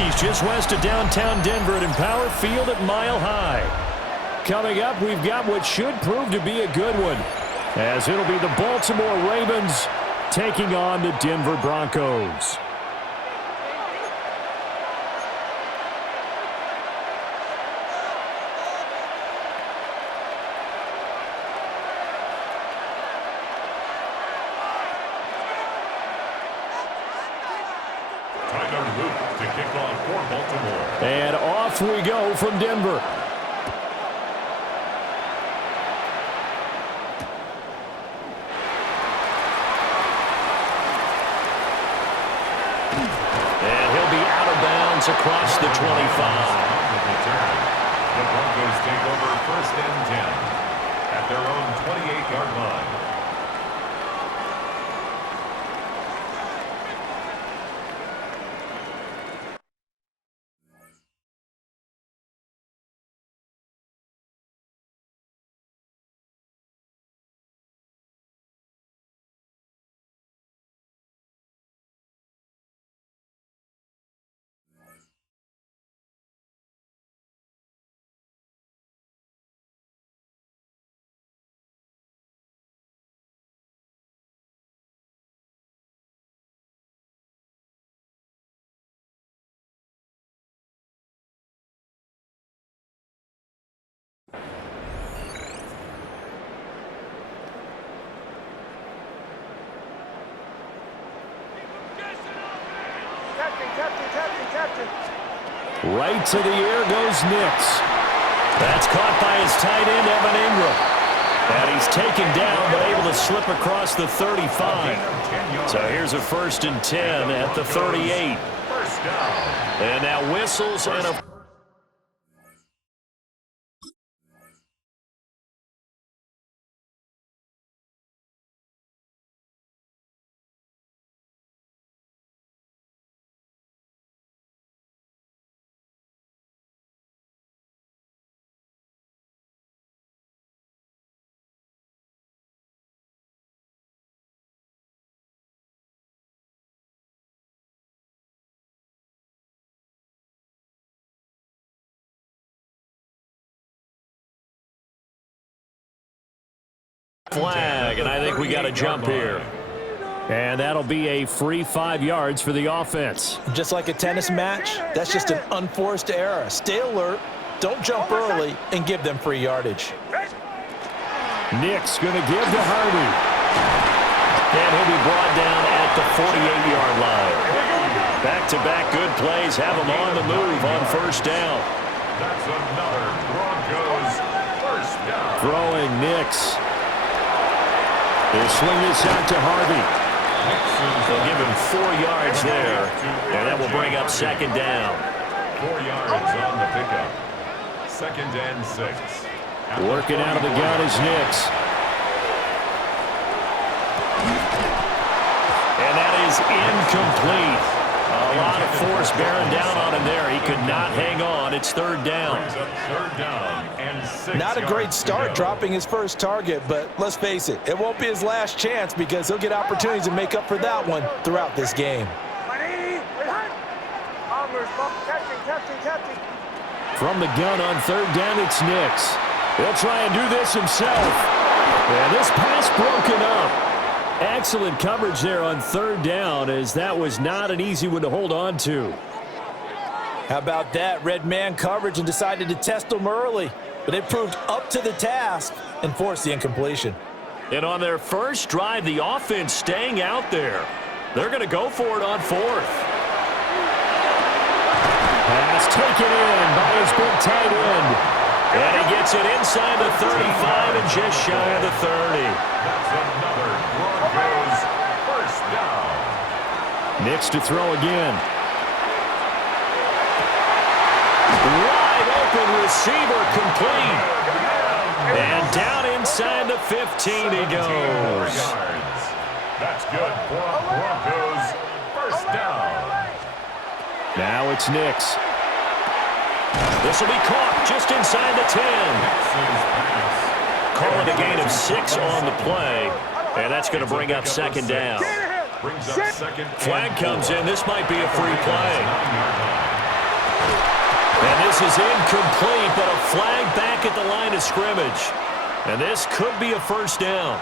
Rockies just west of downtown Denver at Empower Field at Mile High. Coming up, we've got what should prove to be a good one, as it'll be the Baltimore Ravens taking on the Denver Broncos. To kick off for Baltimore. And off we go from Denver. And he'll be out of bounds across the 25. The Broncos take over 1st and 10 at their own 28-yard line. Right to the air goes Nix. That's caught by his tight end, Evan Ingram. And he's taken down, but able to slip across the 35. So here's a 1st and 10 at the 38. And now whistles and a... flag, and I think we got to jump here. And that'll be a free 5 yards for the offense. Just like a tennis match, that's just an unforced error. Stay alert, don't jump early, and give them free yardage. Nick's going to give to Harvey. And he'll be brought down at the 48-yard line. Back-to-back good plays have him on the move on 1st down. That's another Broncos 1st down. Throwing Nix. He'll swing this out to Harvey. They'll give him 4 yards there, and that will bring up 2nd down. 4 yards on the pickup. 2nd and 6. Working out of the gun is Nix. And that is incomplete. A lot of force bearing down on him there. He could not hang on. It's 3rd down. 3rd down and 6. Not a great start dropping his first target, but let's face it, it won't be his last chance because he'll get opportunities to make up for that one throughout this game. From the gun on 3rd down, it's Nix. He'll try and do this himself. And this pass broken up. Excellent coverage there on 3rd down, as that was not an easy one to hold on to. How about that? Red man coverage and decided to test him early. But it proved up to the task and forced the incompletion. And on their first drive, the offense staying out there. They're going to go for it on 4th. Pass taken in by his big tight end. And he gets it inside the 35 and just shy of the 30. That's another Broncos 1st down. Nix to throw again. Wide open receiver complete. And down inside the 15 he goes. That's good for Broncos 1st down. Now it's Nix. This will be caught just inside the 10. Call it a gain of 6 on the play. And that's going to bring up 2nd down. Brings up 2nd. Flag comes in. This might be a free play. is incomplete, but a flag back at the line of scrimmage. And this could be a first down.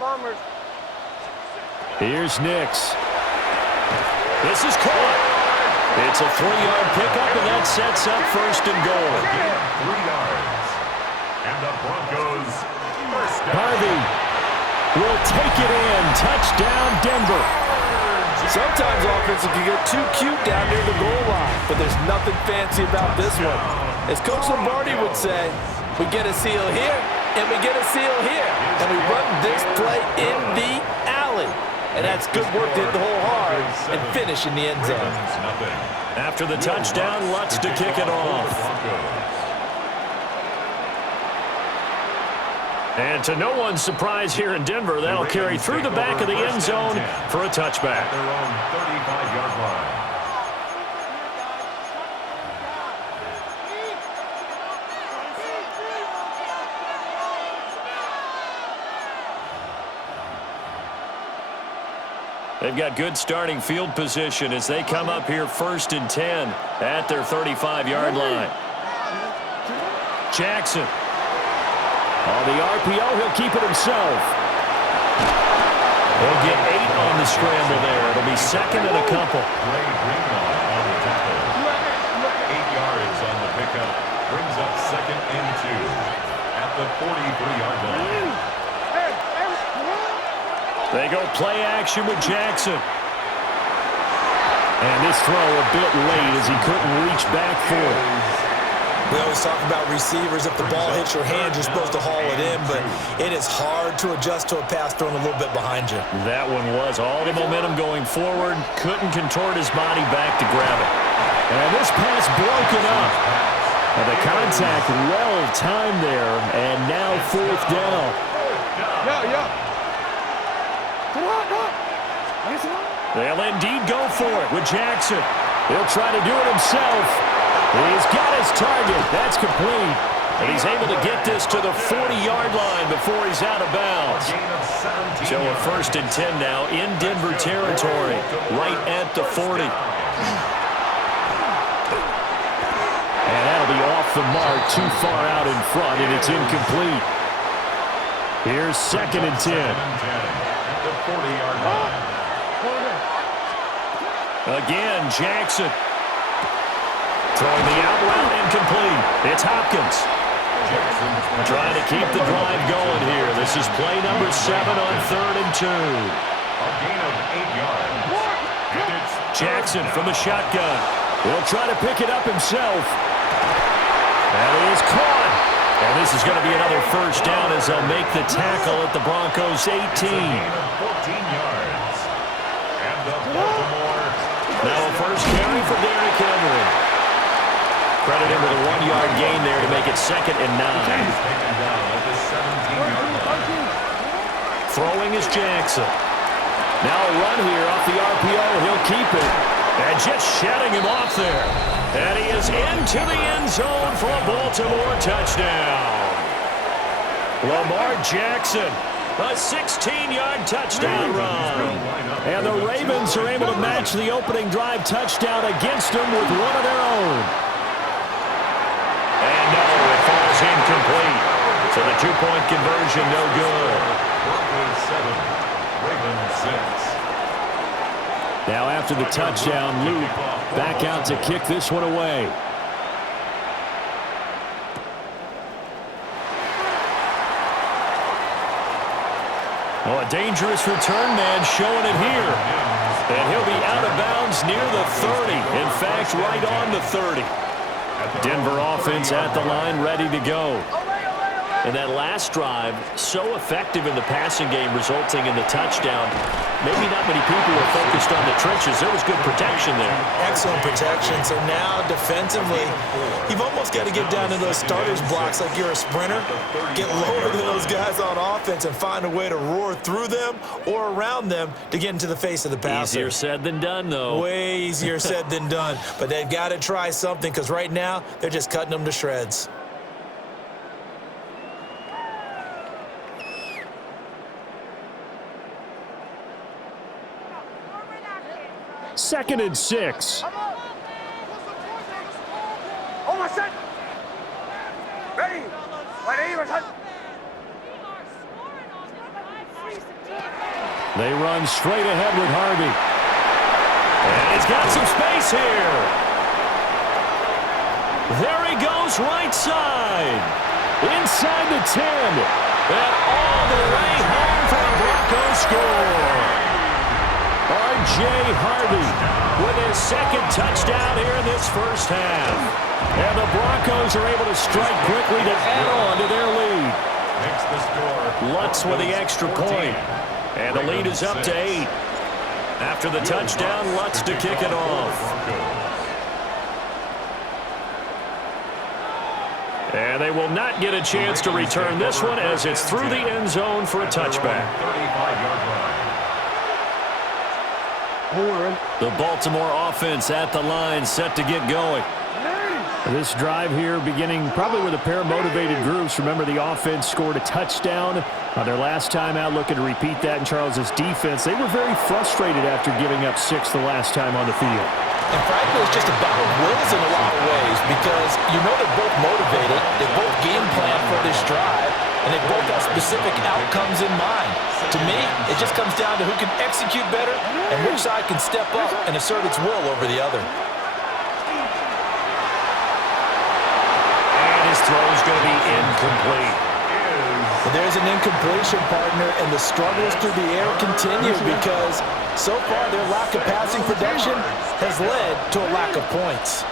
Bombers. Here's Nix. This is caught. It's a 3-yard pickup, and that sets up first and goal. 3 yards. And the Broncos first down. Harvey will take it in. Touchdown, Denver. Sometimes offenses can get too cute down near the goal line, but there's nothing fancy about this one. As Coach Lombardi would say, we get a seal here, and we get a seal here, and we run this play in the alley. And that's good work to hit the hole hard and finish in the end zone. After the touchdown, Lutz to kick it off. And to no one's surprise here in Denver, that'll carry through the back of the end zone for a touchback. At their own 35-yard line. They've got good starting field position as they come up here 1st and 10 at their 35-yard line. Jackson. On the RPO, he'll keep it himself. He'll get 8 on the scramble there. It'll be 2nd and a couple. Ray Greenlaw on the tackle. 8 yards on the pickup. Brings up 2nd and 2 at the 43-yard line. They go play action with Jackson. And this throw a bit late as he couldn't reach back for it. We always talk about receivers. If the ball hits your hand, you're supposed to haul it in, but it is hard to adjust to a pass thrown a little bit behind you. That one was all the momentum going forward. Couldn't contort his body back to grab it. And this pass broken up. And the contact well timed there, and now 4th down. They'll indeed go for it with Jackson. He'll try to do it himself. He's got his target. That's complete. And he's able to get this to the 40-yard line before he's out of bounds. So a 1st and 10 now in Denver territory, right at the 40. And that'll be off the mark, too far out in front, and it's incomplete. Here's 2nd and 10. At the 40-yard line. Again, Jackson. Throwing the out route incomplete. It's Hopkins. Trying to keep the drive going here. This is play number 7 on 3rd and 2. A gain of 8 yards. And it's Jackson from the shotgun. He'll try to pick it up himself. That is caught. And this is going to be another first down as they'll make the tackle at the Broncos' 18. a gain of 14 yards. And the Baltimore. Now a first carry for Derrick Henry. Credit him with a 1-yard gain there to make it 2nd and 9. He's taken down at the 17-yard line. Throwing is Jackson. Now a run here off the RPO. He'll keep it. And just shedding him off there. And he is into the end zone for a Baltimore touchdown. Lamar Jackson, a 16-yard touchdown run. And the Ravens are able to match the opening drive touchdown against them with one of their own. And no, it falls incomplete. So the 2-point conversion no good. Broncos 7, Ravens 6. Now after the touchdown, Luke back out to kick this one away. Oh, a dangerous return man showing it here. And he'll be out of bounds near the 30. In fact, right on the 30. Denver offense at the line, ready to go. And that last drive, so effective in the passing game, resulting in the touchdown. Maybe not many people were focused on the trenches. There was good protection there. Excellent protection. So now, defensively, you've almost got to get down to those starters blocks like you're a sprinter. Get lower than those guys on offense and find a way to roar through them or around them to get into the face of the passer. Easier said than done, though. Way easier said than done. But they've got to try something because right now, they're just cutting them to shreds. 2nd and 6. They run straight ahead with Harvey. And he's got some space here. There he goes right side. Inside the 10. And all the way home for a Broncos score. R.J. Harvey with his 2nd touchdown here in this first half. And the Broncos are able to strike quickly to add on to their lead. Makes the score. Lutz with the extra point. And the lead is up to 8. After the touchdown, Lutz to kick it off. And they will not get a chance to return this one as it's through the end zone for a touchback. 35-yard line. The Baltimore offense at the line, set to get going. This drive here beginning probably with a pair of motivated groups. Remember, the offense scored a touchdown on their last time out, looking to repeat that in Charles' defense. They were very frustrated after giving up 6 the last time on the field. And frankly, it's just a battle of wills in a lot of ways because you know they're both motivated, they both game plan for this drive, and they both have specific outcomes in mind. To me, it just comes down to who can execute better and which side can step up and assert its will over the other. His throw is going to be incomplete. But there's an incompletion, partner, and the struggles through the air continue because so far their lack of passing production has led to a lack of points.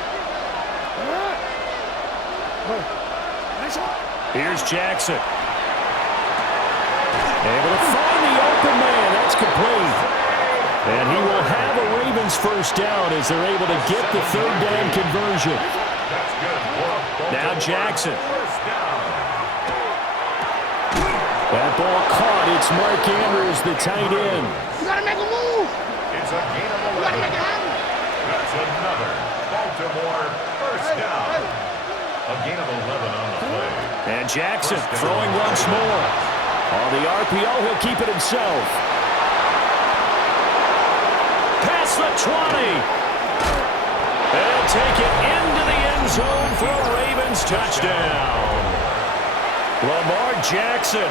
Here's Jackson. Able to find the open man. That's complete. And he will have a Ravens first down as they're able to get the 3rd down conversion. Now Jackson. That ball caught. It's Mark Andrews, the tight end. You gotta make a move. It's a gain of 11. You gotta make it happen. That's another Baltimore first down. A gain of 11 on the play. And Jackson throwing once more. On the RPO, he'll keep it himself. Past the 20. They'll take it into the end zone for a Ravens touchdown. Lamar Jackson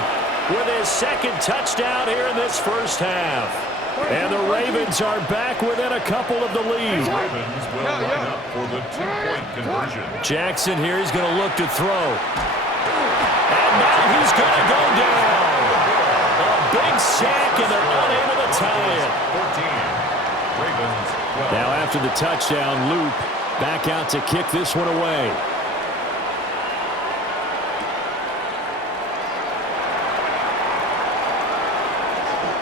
with his 2nd touchdown here in this first half. And the Ravens are back within a couple of the lead. Ravens will line up for the 2-point conversion. Jackson here is going to look to throw. And now he's going to go down. A big sack, and they're unable to tie it. 14. Ravens 12. Now after the touchdown, Loop back out to kick this one away.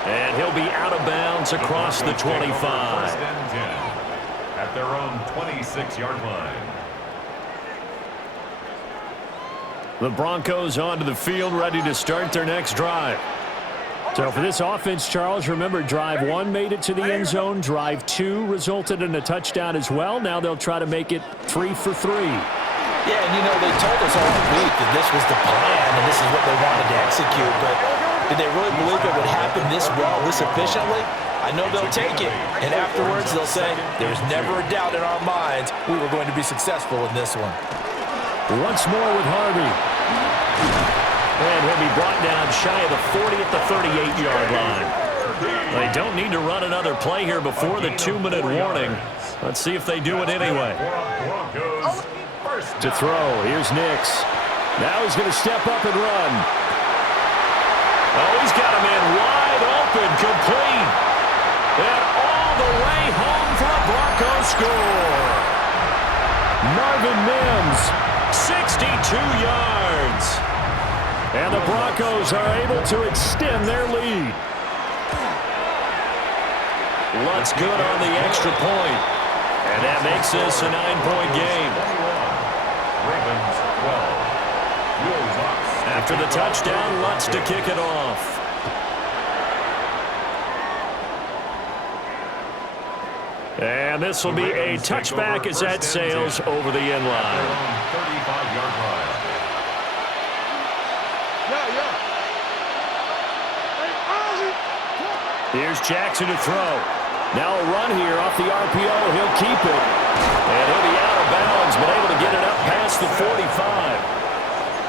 And he'll be out of bounds across the 25. First and 10 at their own 26-yard line. The Broncos onto the field, ready to start their next drive. So for this offense, Charles, remember, drive 1 made it to the end zone. Drive 2 resulted in a touchdown as well. Now they'll try to make it 3 for 3. Yeah, and you know, they told us all week that this was the plan and this is what they wanted to execute, but did they really believe it would happen this well, this efficiently? I know they'll take it, and afterwards they'll say, there's never a doubt in our minds we were going to be successful in this one. Once more with Harvey. And he'll be brought down shy of the 40 at the 38-yard line. They don't need to run another play here before the 2-minute warning. Let's see if they do it anyway. To throw, here's Nix. Now he's going to step up and run. Oh, he's got a man wide open, complete. And all the way home for a Broncos score. Marvin Mims, 62 yards. And the Broncos are able to extend their lead. Lutz good on the extra point. And that makes this a 9-point game. Ravens 12. After the touchdown, Lutz to kick it off. And this will be a touchback as that sails over the end line. 35-yard line. Here's Jackson to throw. Now a run here off the RPO. He'll keep it. And he'll be out of bounds, but able to get it up past the 45.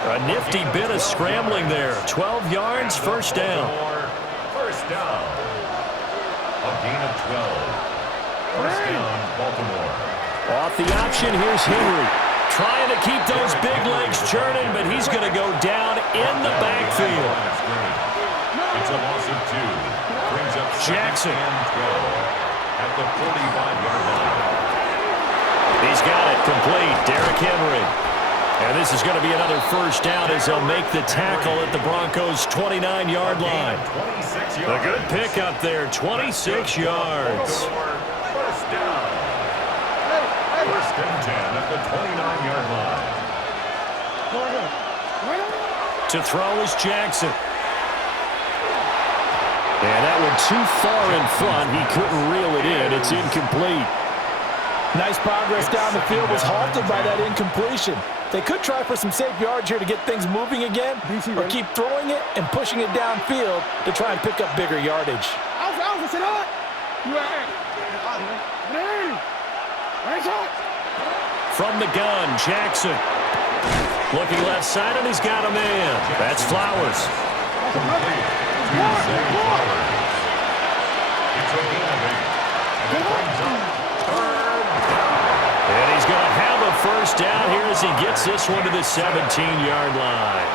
A nifty bit of scrambling there. 12 yards, first down. First down. A gain of 12. First down, Baltimore. Off the option, here's Henry. Trying to keep those big legs churning, but he's going to go down in the backfield. It's a loss of 2. Brings up Jackson. and 12 at the 45-yard line. He's got it complete. Derrick Henry. And this is going to be another first down as they'll make the tackle at the Broncos' 29-yard line. A good pick up there, 26 yards. First down. First and 10 at the 29-yard line. To throw is Jackson. And that one too far in front. He couldn't reel it in. It's incomplete. Nice progress down the field was halted by that incompletion. They could try for some safe yards here to get things moving again, or keep throwing it and pushing it downfield to try and pick up bigger yardage. From the gun, Jackson. Looking left side, and he's got a man. That's Flowers. And he's going to have a first down here as he gets this one to the 17-yard line.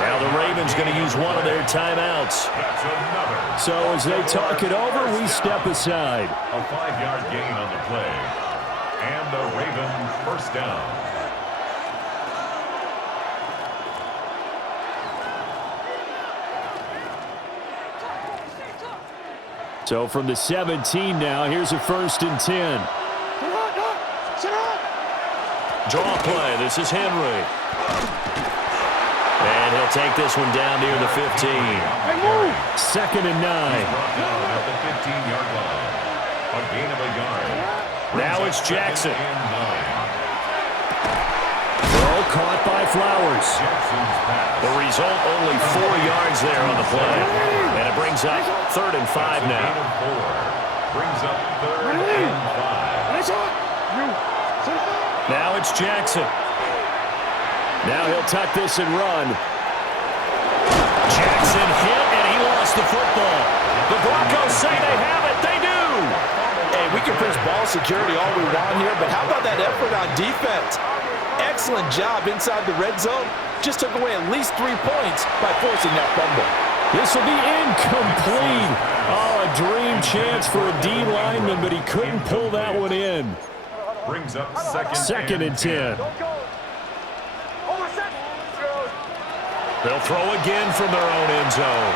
Now the Ravens going to use one of their timeouts. So as they talk it over, we step aside. A 5-yard gain on the play. And the Ravens first down. So from the 17 now, here's a 1st and 10. Draw play. This is Henry. And he'll take this one down near the 15. 2nd and 9. At the 15-yard line. A gain of a yard. Now it's Jackson. Throw caught by Flowers. The result, only 4 yards there on the play. And it brings up 3rd and 5 now. Brings up 3rd and 5. Now it's Jackson. Now he'll tuck this and run. Jackson hit, and he lost the football. The Broncos say they have it. They do. Hey, we can preach ball security all we want here, but how about that effort on defense? Excellent job inside the red zone. Just took away at least 3 points by forcing that fumble. This will be incomplete. Oh, a dream chance for a D lineman, but he couldn't pull that one in. Brings up 2nd and 10. They'll throw again from their own end zone.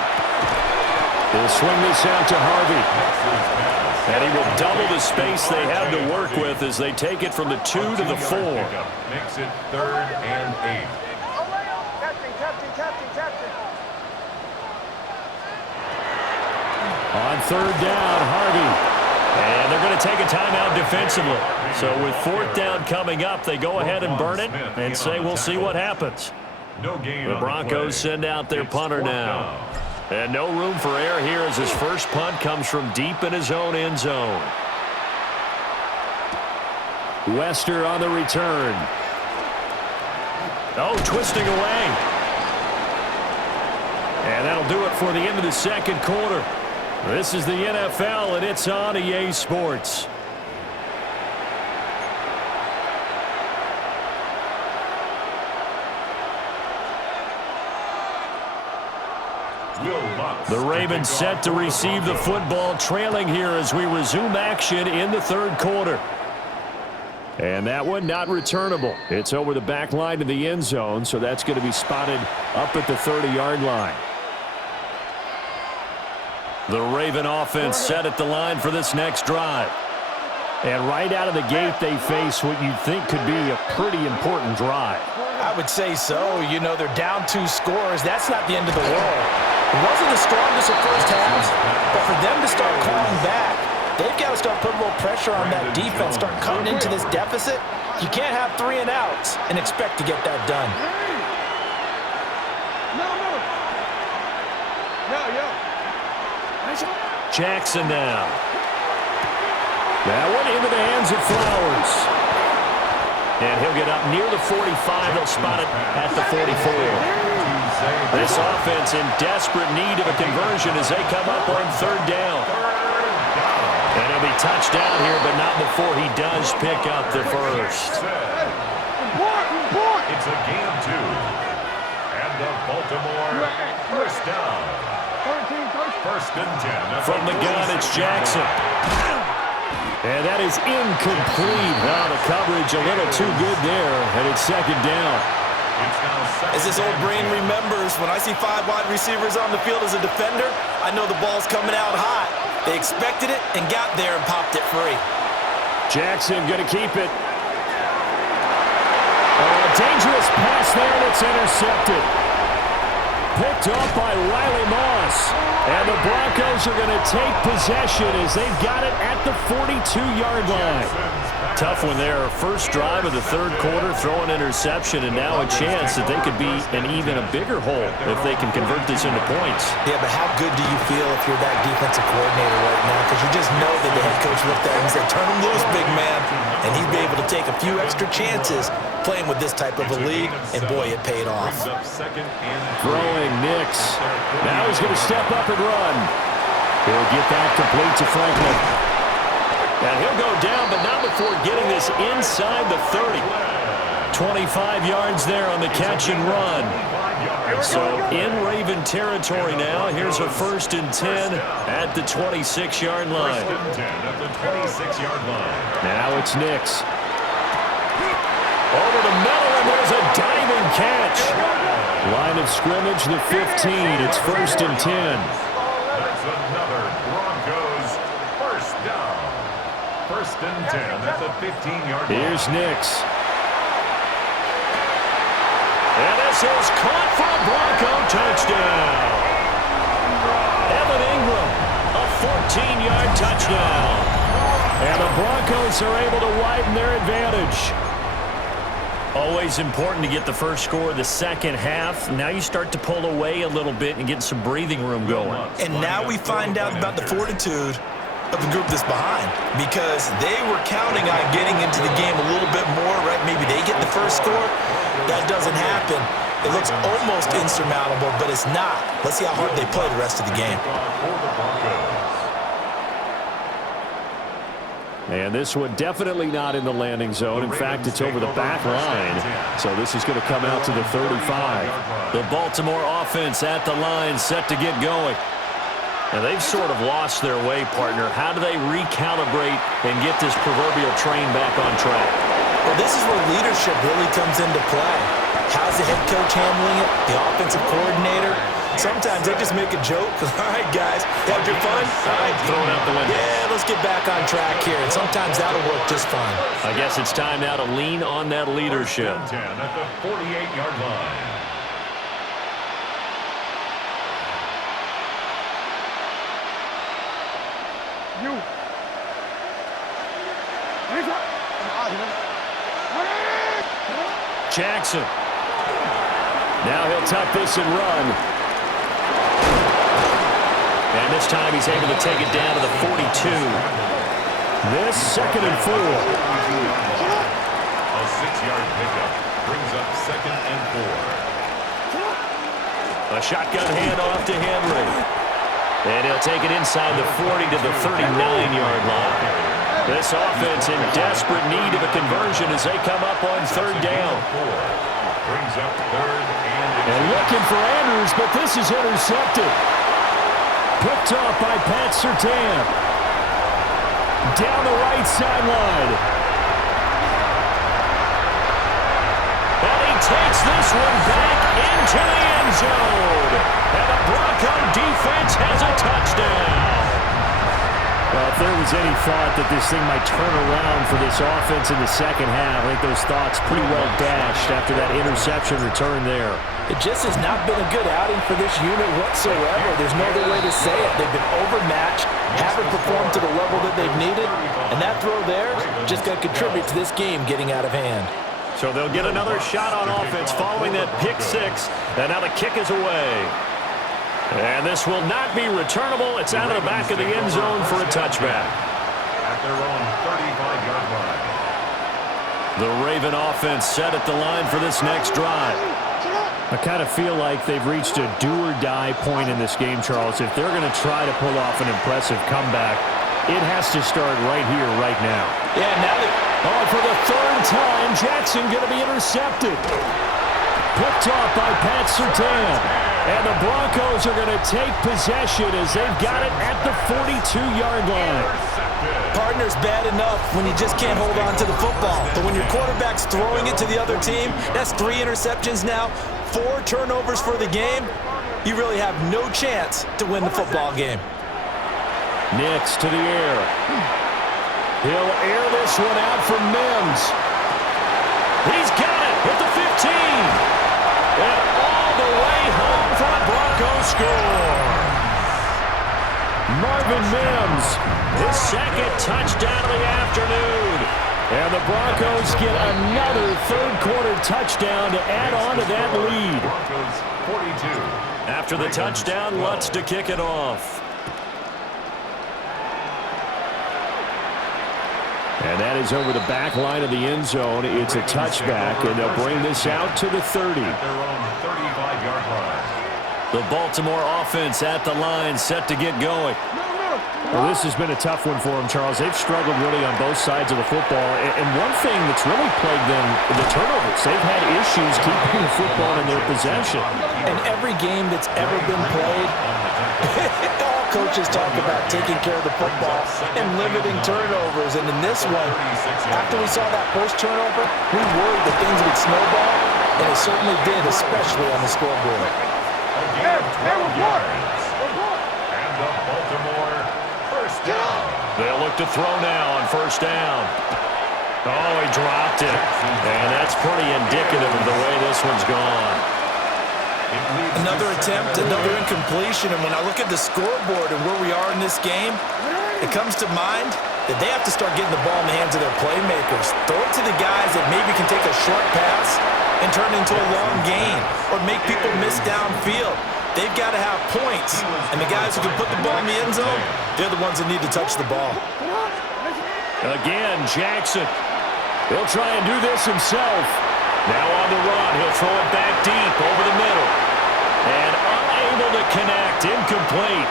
They'll swing this out to Harvey. And he will double the space they have to work with as they take it from the 2 to the 4. Makes it 3rd and 8. On 3rd down, Harvey. And they're going to take a timeout defensively. So with 4th down coming up, they go ahead and burn it and say we'll see what happens. The Broncos send out their punter now. And no room for error here as his first punt comes from deep in his own end zone. Wester on the return. Oh, twisting away. And that'll do it for the end of the 2nd quarter. This is the NFL, and it's on EA Sports. The Ravens set to receive the football, trailing here as we resume action in the 3rd quarter. And that one not returnable. It's over the back line to the end zone, so that's going to be spotted up at the 30-yard line. The Raven offense set at the line for this next drive. And right out of the gate, they face what you think could be a pretty important drive. I would say so. You know, they're down 2 scores. That's not the end of the world. It wasn't the strongest of first halves, but for them to start clawing back, they've got to start putting a little pressure on that defense, start cutting into this deficit. You can't have 3 and outs and expect to get that done. Jackson now. That one into the hands of Flowers. And he'll get up near the 45. They'll spot it at the 44. This offense in desperate need of a conversion as they come up on third down. And he'll be touched down here, but not before he does pick up the first. It's a gain of 2. And the Baltimore first down. First and 10. From the gun, it's Jackson. And that is incomplete. Now the coverage a little too good there, and it's second down. As this old brain remembers, when I see 5 wide receivers on the field as a defender, I know the ball's coming out hot. They expected it and got there and popped it free. Jackson going to keep it. A dangerous pass there, and it's intercepted. Picked off by Riley Moss. And the Broncos are going to take possession as they've got it at the 42-yard line. Tough one there. First drive of the third quarter, throw an interception, and now a chance that they could be in even a bigger hole if they can convert this into points. Yeah, but how good do you feel if you're that defensive coordinator right now? Because you just know that the head coach looked at him and said, turn him loose, big man. And he'd be able to take a few extra chances playing with this type of a league, and boy, it paid off. Throwing Nix. Now he's going to step up and run. He'll get that complete to Franklin. And he'll go down, but not before getting this inside the 30. 25 yards there on the catch and run. So in Raven territory now. Here's a first and 10 at the 26-yard line. Now it's Nix. Over the middle, and there's a diving catch. Line of scrimmage, the 15. It's first and 10. That's another Broncos first down. First and 10 at the 15-yard line. Here's Nix. And this is caught for a Bronco touchdown. Evan Ingram, a 14-yard touchdown. And the Broncos are able to widen their advantage. Always important to get the first score of the second half. Now you start to pull away a little bit and get some breathing room going. And now we find out about the fortitude of the group that's behind, because they were counting on getting into the game a little bit more, right? Maybe they get the first score. That doesn't happen. It looks almost insurmountable, but it's not. Let's see how hard they play the rest of the game. And this one definitely not in the landing zone. In fact, it's over the back line. So this is going to come out to the 35. The Baltimore offense at the line, set to get going. And they've sort of lost their way, partner. How do they recalibrate and get this proverbial train back on track? Well, this is where leadership really comes into play. How's the head coach handling it? The offensive coordinator? Sometimes they just make a joke. All right, guys, had your fun? All right, throw it out the window. Yeah, let's get back on track here. And sometimes that'll work just fine. I guess it's time now to lean on that leadership. 10 at the 48-yard line. Jackson. Now he'll tuck this and run. And this time he's able to take it down to the 42. This second and 4. A 6-yard pickup brings up second and 4. A shotgun handoff to Henry. And he'll take it inside the 40 to the 39-yard line. This offense in desperate need of a conversion as they come up on third down. Brings up third and looking for Andrews, but this is intercepted. Picked off by Pat Surtain. Down the right sideline. And he takes this one back into the end zone. And the Bronco defense has a touchdown. Well, if there was any thought that this thing might turn around for this offense in the second half, I think those thoughts pretty well dashed after that interception return there. It just has not been a good outing for this unit whatsoever. There's no other way to say it. They've been overmatched, haven't performed to the level that they've needed, and that throw there just going to contribute to this game getting out of hand. So they'll get another shot on offense following that pick six, and now the kick is away. And this will not be returnable. It's out of the back of the end zone for a touchback. at their own 35-yard line. The Raven offense set at the line for this next drive. I kind of feel like they've reached a do-or-die point in this game, Charles. If they're going to try to pull off an impressive comeback, it has to start right here, right now. Yeah, now that... Oh, for the third time, Jackson going to be intercepted. Picked off by Pat Surtain. And the Broncos are going to take possession as they've got it at the 42-yard line. Partner's bad enough when you just can't hold on to the football. But when your quarterback's throwing it to the other team, that's 3 interceptions now, 4 turnovers for the game. You really have no chance to win the football game. Nix to the air. He'll air this one out for Mims. He's got it at the 15. And all the way home for a Broncos score. Marvin Mims, his second touchdown of the afternoon. And the Broncos get another third-quarter touchdown to add on to that lead. Broncos 42. After the touchdown, Lutz to kick it off. And that is over the back line of the end zone. It's a touchback, and they'll bring this out to the 30. At their own 35-yard line. The Baltimore offense at the line, set to get going. Well, this has been a tough one for them, Charles. They've struggled really on both sides of the football. And one thing that's really plagued them, the turnovers. They've had issues keeping the football in their possession. In every game that's ever been played, all coaches talk about taking care of the football and limiting turnovers. And in this one, after we saw that first turnover, we worried that things would snowball, and it certainly did, especially on the scoreboard. A gain of 12 yards. And the Baltimore first down. They'll look to throw now on first down. Oh, he dropped it. And that's pretty indicative of the way this one's gone. Another attempt, another incompletion, and when I look at the scoreboard and where we are in this game, it comes to mind that they have to start getting the ball in the hands of their playmakers. Throw it to the guys that maybe can take a short pass and turn it into a long gain or make people miss downfield. They've got to have points, and the guys who can put the ball in the end zone, they're the ones that need to touch the ball. Again, Jackson. He'll try and do this himself. Now on the run, he'll throw it back deep over the middle. And unable to connect, incomplete.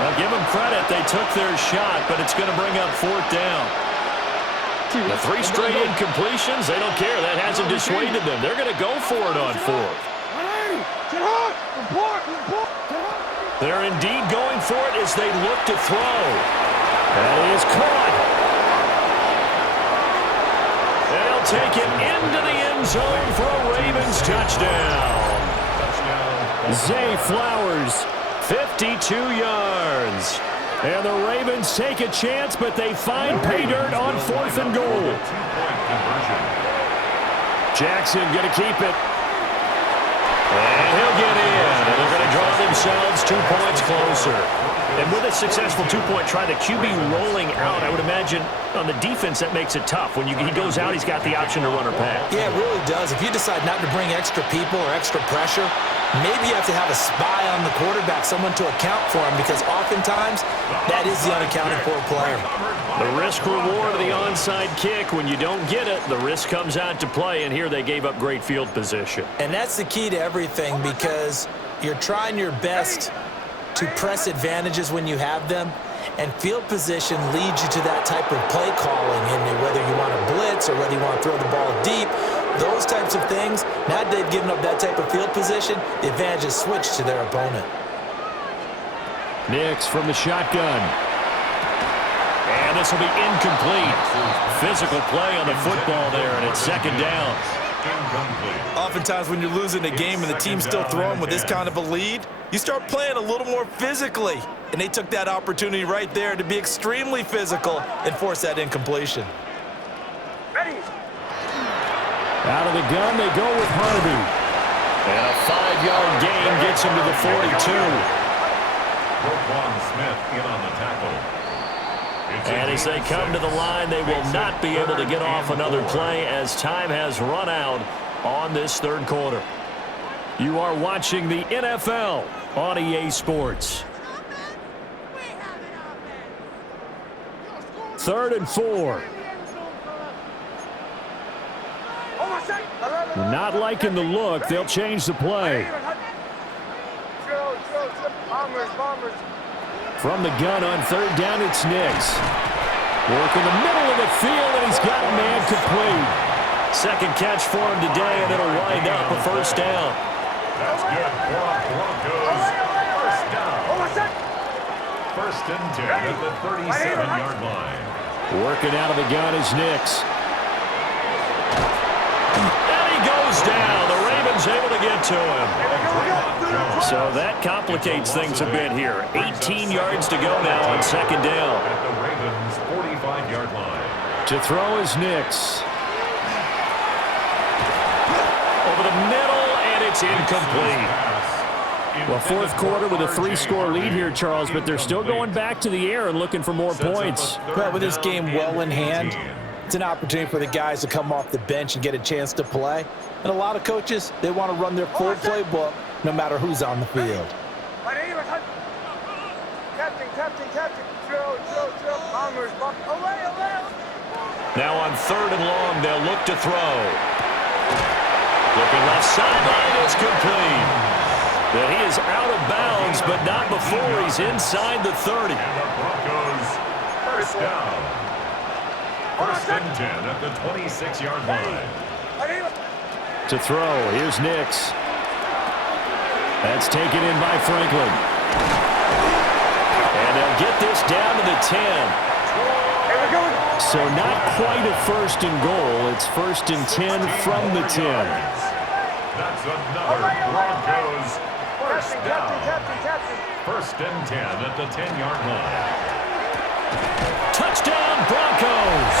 I'll give them credit, they took their shot, but it's going to bring up fourth down. The 3 straight incompletions, they don't care. That hasn't dissuaded them. They're going to go for it on fourth. They're indeed going for it as they look to throw. That is caught. They'll take it into the end zone for a Ravens touchdown. Zay Flowers, 52 yards. And the Ravens take a chance, but they find pay dirt on 4th and goal. Jackson going to keep it. And he'll get in. And they're going to draw themselves 2 points closer. And with a successful 2-point try, the QB rolling out, I would imagine on the defense that makes it tough. When he goes out, he's got the option to run or pass. Yeah, it really does. If you decide not to bring extra people or extra pressure, maybe you have to have a spy on the quarterback, someone to account for him, because oftentimes that is the unaccounted for player. The risk-reward of the onside kick, when you don't get it, the risk comes out to play, and here they gave up great field position. And that's the key to everything, because you're trying your best to press advantages when you have them, and field position leads you to that type of play calling, and whether you want to blitz or whether you want to throw the ball deep, those types of things. Now they've given up that type of field position, the advantage is switched to their opponent. Nix from the shotgun. And this will be incomplete. Physical play on the football there, and it's second down. Oftentimes when you're losing a game and the team's still throwing with this kind of a lead, you start playing a little more physically. And they took that opportunity right there to be extremely physical and force that incompletion. Ready. Out of the gun, they go with Harvey. And a 5-yard gain gets him to the 42. Roquan Smith in on the tackle. And as they come to the line, they will not be able to get off another play as time has run out on this third quarter. You are watching the NFL on EA Sports. 3rd and 4. Not liking the look. They'll change the play. From the gun on 3rd down, it's Nix. Work in the middle of the field, and he's got a man complete. Second catch for him today, and it'll wind up a 1st down. That's good for Broncos. 1st down. 1st and 10 at the 37-yard line. Working out of the gun is Nix. And he goes down. The Ravens able to get to him. So that complicates things a bit here. 18 yards to go now on 2nd down. At the Ravens' 45-yard line. To throw is Nix. Over the middle, and it's incomplete. Well, 4th quarter with a 3-score lead here, Charles, but they're still going back to the air and looking for more points. But with this game well in hand, it's an opportunity for the guys to come off the bench and get a chance to play. And a lot of coaches, they want to run their full playbook no matter who's on the field. Now on 3rd and long, they'll look to throw. Looking left sideline, it's complete. But he is out of bounds, but not before he's inside the 30. And the Broncos 1st down. 1st and 10 at the 26-yard line. To throw, here's Nix. That's taken in by Franklin. And they'll get this down to the 10. So not quite a 1st and goal. It's 1st and 10 from the 10. That's another Broncos 1st down. 1st and 10 at the 10-yard line. Touchdown, Broncos.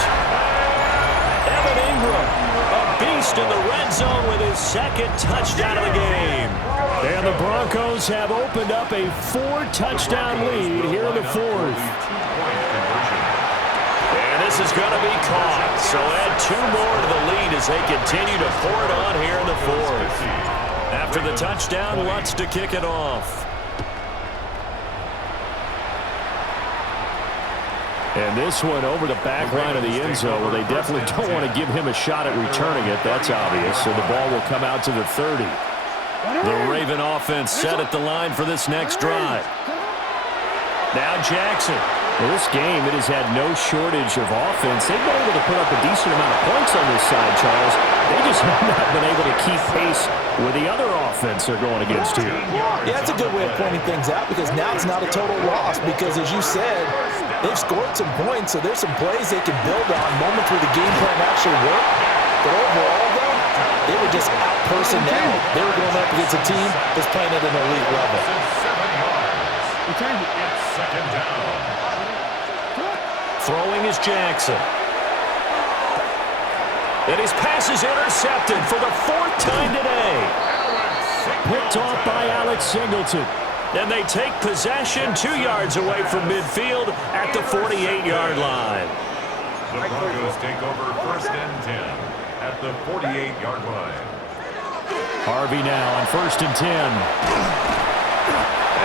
Evan Ingram, a beast in the red zone with his 2nd touchdown of the game. And the Broncos have opened up a 4-touchdown lead here in the 4th. And this is going to be caught. So add 2 more to the lead as they continue to pour it on here in the 4th. After the touchdown, Lutz to kick it off. And this one over the back line of the end zone. Well, they definitely don't want to give him a shot at returning it. That's obvious. So the ball will come out to the 30. The Raven offense set at the line for this next drive. Now Jackson. Well, this game, it has had no shortage of offense. They've been able to put up a decent amount of points on this side, Charles. They just have not been able to keep pace with the other offense they're going against here. Yeah, that's a good way of pointing things out because now it's not a total loss because, as you said, they've scored some points, so there's some plays they can build on, moments where the game plan actually worked. But overall, though, they were just out-personnel. They were going up against a team that's playing at an elite level. It's 2nd down. Throwing is Jackson. And his pass is intercepted for the 4th time today. Picked off by Alex Singleton. And they take possession 2 yards away from midfield at the 48-yard line. The Broncos take over 1st and 10 at the 48-yard line. Harvey now on 1st and 10.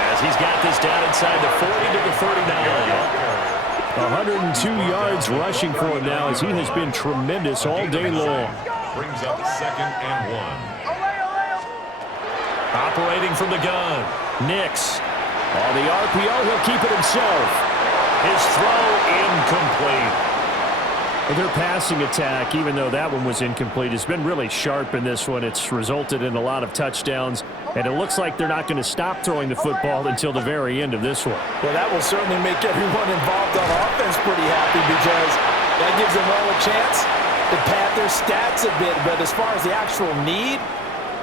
As he's got this down inside the 40 to the 39. 102 yards rushing for him now as he has been tremendous all day long. Brings up 2nd and 1. Operating from the gun. Nix. On the RPO, he'll keep it himself. His throw incomplete. Their passing attack, even though that one was incomplete, has been really sharp in this one. It's resulted in a lot of touchdowns, and it looks like they're not going to stop throwing the football until the very end of this one. Well, that will certainly make everyone involved on offense pretty happy because that gives them all a chance to pad their stats a bit. But as far as the actual need,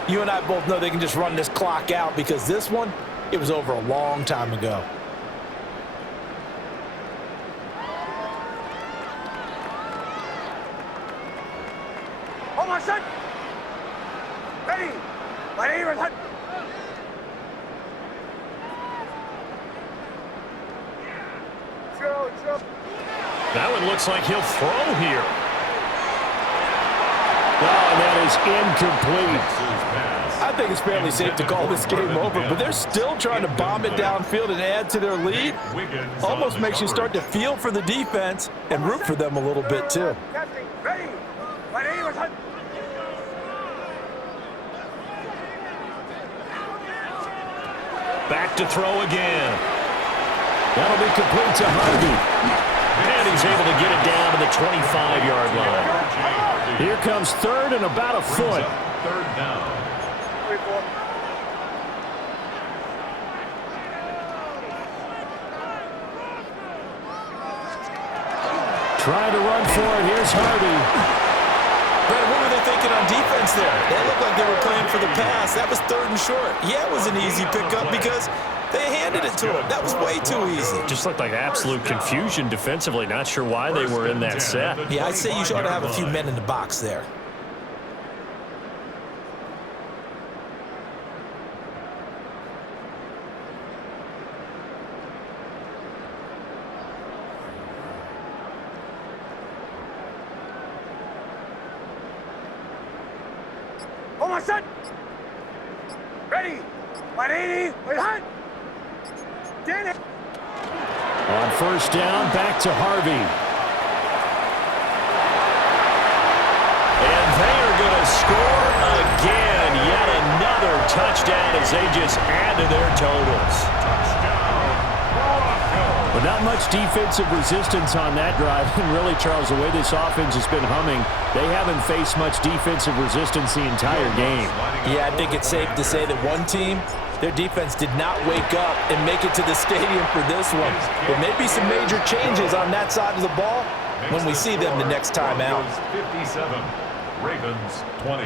you and I both know they can just run this clock out because this one, it was over a long time ago. That one looks like he'll throw here. Oh, and that is incomplete. I think it's fairly safe to call this game over, but they're still trying to bomb it downfield and add to their lead. Almost makes you start to feel for the defense and root for them a little bit too. Ready. Back to throw again. That'll be complete to Harvey. And he's able to get it down to the 25-yard line. Here comes third and about a foot. Third down. Trying to run for it. Here's Harvey. Brad, what were they thinking on defense there? They looked like they were playing for the pass. That was third and short. Yeah, it was an easy pickup because they handed it to him. That was way too easy. Just looked like absolute confusion defensively. Not sure why they were in that set. Yeah, I'd say you should have a few men in the box there. Oh, my son. Ready. 180. Wait, hot. Get it. On first down, back to Harvey. And they are going to score again. Yet another touchdown as they just add to their totals. But not much defensive resistance on that drive. And really, Charles, the way this offense has been humming, they haven't faced much defensive resistance the entire game. Yeah, I think it's safe to say that one team, their defense did not wake up and make it to the stadium for this one. There may be some major changes on that side of the ball when we see them the next time out. 57, Ravens 20.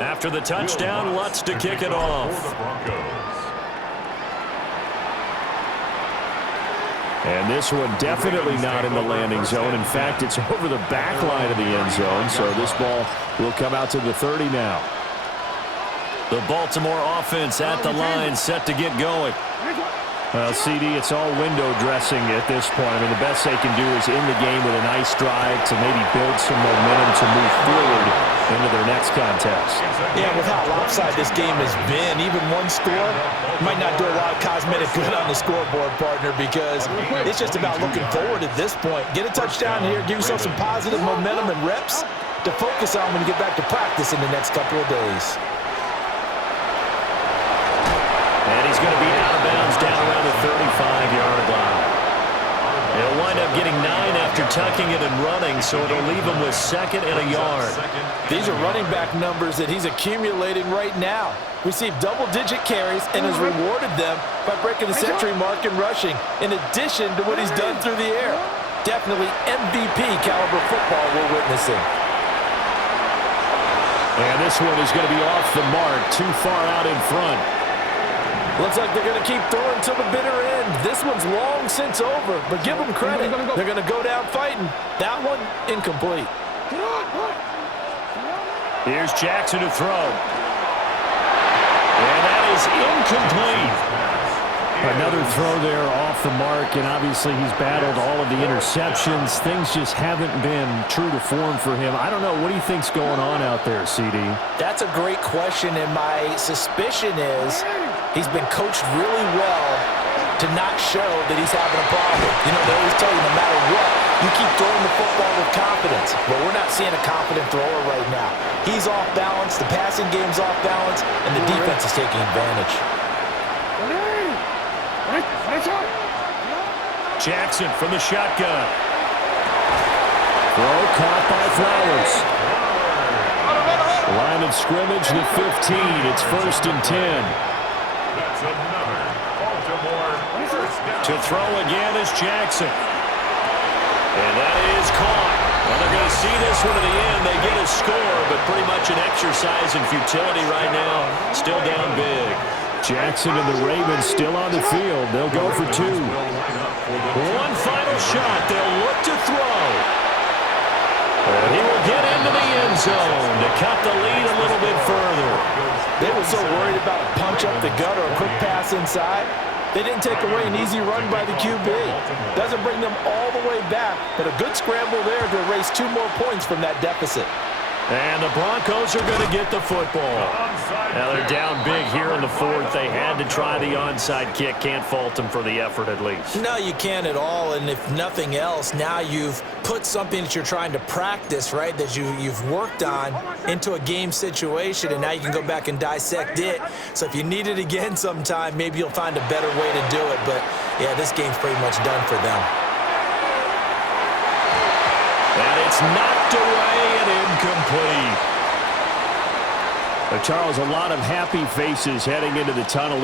After the touchdown, Lutz to kick it off. And this one definitely not in the landing zone. In fact, it's over the back line of the end zone, so this ball will come out to the 30 now. The Baltimore offense at the line, set to get going. Well, CD, it's all window dressing at this point. I mean, the best they can do is in the game with a nice drive to maybe build some momentum to move forward into their next contest. Yeah, with how lopsided this game has been, even one score might not do a lot of cosmetic good on the scoreboard, partner, because it's just about looking forward at this point. Get a touchdown here, give yourself some positive momentum and reps to focus on when you get back to practice in the next couple of days. And he's going to be out of bounds down around the 35-yard line. He'll wind up getting 9 after tucking it and running, so it'll leave him with second and a yard. These are running back numbers that he's accumulating right now. Received double-digit carries and has rewarded them by breaking the century mark in rushing, in addition to what he's done through the air. Definitely MVP caliber football we're witnessing. And this one is going to be off the mark, too far out in front. Looks like they're going to keep throwing to the bitter end. This one's long since over, but give them credit. They're going to go down fighting. That one, incomplete. Here's Jackson to throw. And that is incomplete. Another throw there off the mark, and obviously he's battled all of the interceptions. Things just haven't been true to form for him. I don't know. What do you think's going on out there, CD? That's a great question, and my suspicion is he's been coached really well to not show that he's having a problem. You know, they always tell you no matter what, you keep throwing the football with confidence. But we're not seeing a confident thrower right now. He's off balance, the passing game's off balance, and the defense is taking advantage. Jackson from the shotgun. Throw caught by Flowers. Line of scrimmage, the 15. It's 1st and 10. That's another Baltimore first down. To throw again is Jackson. And that is caught. Well, they're going to see this one to the end. They get a score, but pretty much an exercise in futility right now. Still down big. Jackson and the Ravens still on the field. They'll go for 2. One final shot. They'll look to throw. And he will get into the end zone to cut the lead a little bit further. They were so worried about a punch up the gut or a quick pass inside. They didn't take away an easy run by the QB. Doesn't bring them all the way back, but a good scramble there to erase 2 more points from that deficit. And the Broncos are going to get the football. Now they're down big here in the 4th. They had to try the onside kick. Can't fault them for the effort at least. No, you can't at all. And if nothing else, now you've put something that you're trying to practice, right, that you've worked on into a game situation, and now you can go back and dissect it. So if you need it again sometime, maybe you'll find a better way to do it. But, yeah, this game's pretty much done for them. And it's knocked away and incomplete. Charles, a lot of happy faces heading into the tunnel.